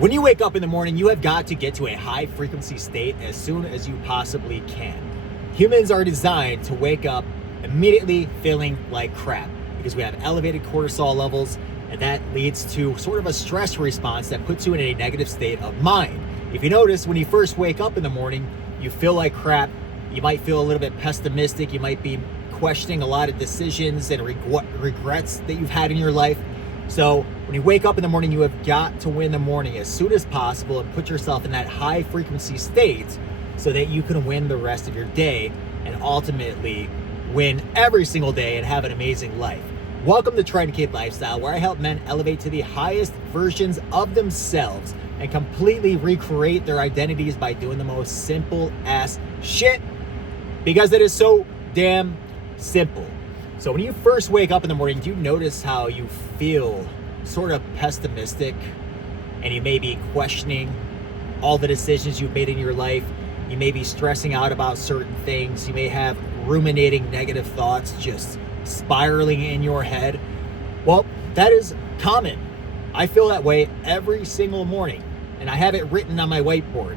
When you wake up in the morning, you have got to get to a high frequency state as soon as you possibly can. Humans are designed to wake up immediately feeling like crap because we have elevated cortisol levels, and that leads to sort of a stress response that puts you in a negative state of mind. If you notice, when you first wake up in the morning, you feel like crap. You might feel a little bit pessimistic. You might be questioning a lot of decisions and regrets that you've had in your life. So when you wake up in the morning, you have got to win the morning as soon as possible and put yourself in that high frequency state so that you can win the rest of your day and ultimately win every single day and have an amazing life. Welcome to Try to Kid Lifestyle, where I help men elevate to the highest versions of themselves and completely recreate their identities by doing the most simple ass shit, because it is so damn simple. So when you first wake up in the morning, do you notice how you feel sort of pessimistic and you may be questioning all the decisions you've made in your life? You may be stressing out about certain things. You may have ruminating negative thoughts just spiraling in your head. Well, that is common. I feel that way every single morning, and I have it written on my whiteboard.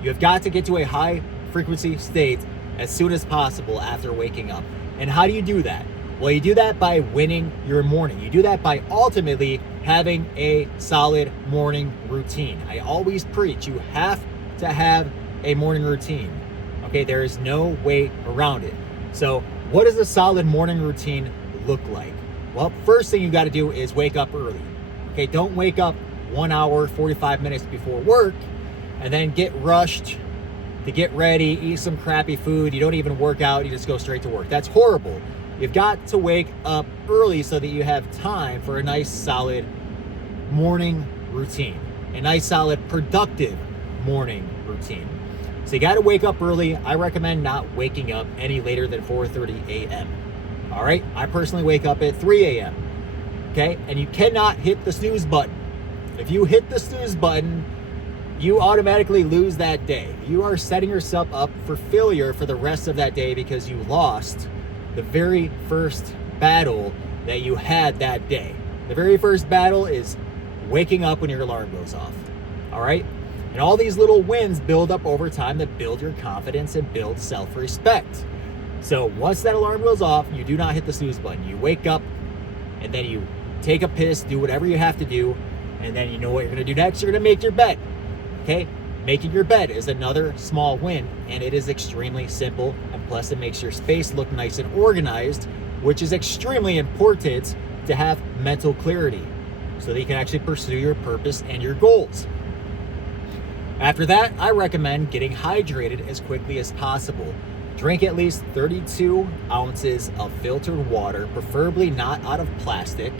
You have got to get to a high frequency state as soon as possible after waking up. And how do you do that? Well, you do that by winning your morning. You do that by ultimately having a solid morning routine. I always preach you have to have a morning routine. Okay, there is no way around it. So what does a solid morning routine look like? Well, first thing you got to do is wake up early. Okay, don't wake up 1 hour, 45 minutes before work and then get rushed to get ready, eat some crappy food. You don't even work out, you just go straight to work. That's horrible. You've got to wake up early so that you have time for a nice solid morning routine, a nice solid productive morning routine. So you got to wake up early. I recommend not waking up any later than 4:30 a.m. All right, I personally wake up at 3 a.m. Okay, and you cannot hit the snooze button. If you hit the snooze button, you automatically lose that day. You are setting yourself up for failure for the rest of that day because you lost the very first battle that you had that day. The very first battle is waking up when your alarm goes off. All right? And all these little wins build up over time that build your confidence and build self-respect. So once that alarm goes off, you do not hit the snooze button. You wake up and then you take a piss, do whatever you have to do, and then you know what you're gonna do next. You're gonna make your bed. Okay, making your bed is another small win, and it is extremely simple, and plus it makes your space look nice and organized, which is extremely important to have mental clarity so that you can actually pursue your purpose and your goals. After that, I recommend getting hydrated as quickly as possible. Drink at least 32 ounces of filtered water, preferably not out of plastic.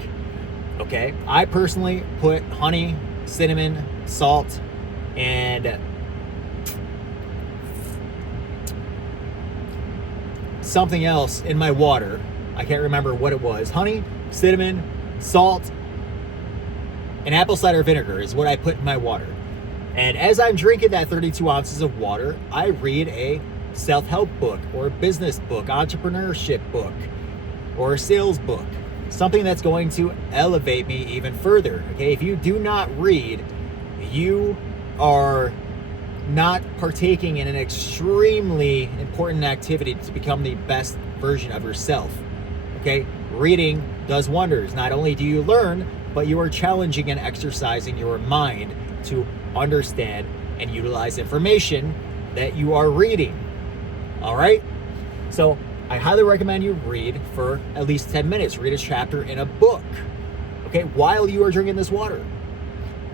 Okay, I personally put honey, cinnamon, salt, and something else in my water. I can't remember what it was. Honey, cinnamon, salt, and apple cider vinegar is what I put in my water. And as I'm drinking that 32 ounces of water, I read a self-help book or a business book, entrepreneurship book, or a sales book. Something that's going to elevate me even further. Okay, if you do not read, you are not partaking in an extremely important activity to become the best version of yourself. Okay, reading does wonders. Not only do you learn, but you are challenging and exercising your mind to understand and utilize information that you are reading. All right, so I highly recommend you read for at least 10 minutes. Read a chapter in a book, okay, while you are drinking this water.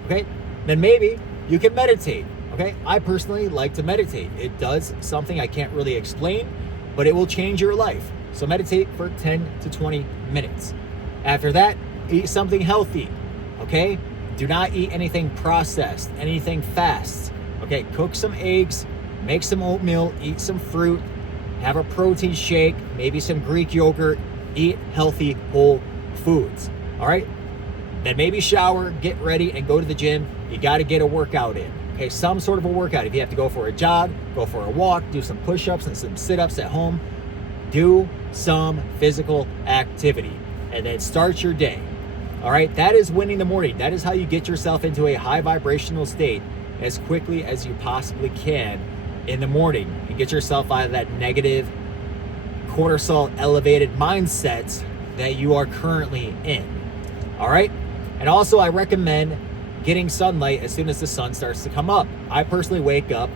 Okay, then maybe you can meditate. Okay, I personally like to meditate. It does something I can't really explain, but it will change your life. So meditate for 10 to 20 minutes. After that, eat something healthy. Okay, do not eat anything processed, anything fast. Okay, cook some eggs, make some oatmeal, eat some fruit, have a protein shake, maybe some Greek yogurt, eat healthy whole foods. All right, then maybe shower, get ready, and go to the gym. You got to get a workout in. Okay, some sort of a workout. If you have to go for a jog, go for a walk, do some push-ups and some sit-ups at home, do some physical activity, and then start your day. All right, that is winning the morning. That is how you get yourself into a high vibrational state as quickly as you possibly can in the morning and get yourself out of that negative cortisol elevated mindset that you are currently in. All right, and also I recommend getting sunlight as soon as the sun starts to come up. I personally wake up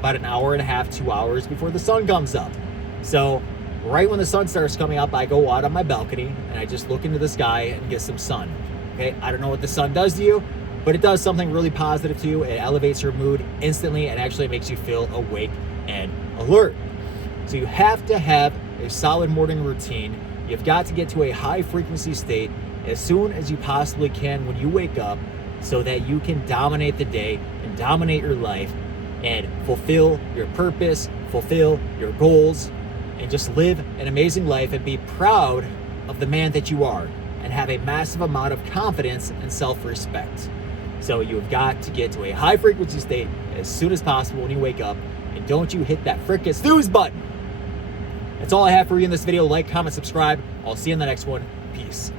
about an hour and a half, 2 hours before the sun comes up. So right when the sun starts coming up, I go out on my balcony and I just look into the sky and get some sun. Okay, I don't know what the sun does to you, but it does something really positive to you. It elevates your mood instantly and actually makes you feel awake and alert. So you have to have a solid morning routine. You've got to get to a high frequency state as soon as you possibly can when you wake up, so that you can dominate the day and dominate your life and fulfill your purpose, fulfill your goals, and just live an amazing life and be proud of the man that you are and have a massive amount of confidence and self-respect. So you've got to get to a high frequency state as soon as possible when you wake up, and don't you hit that frickin' snooze button. That's all I have for you in this video. Like, comment, subscribe. I'll see you in the next one. Peace.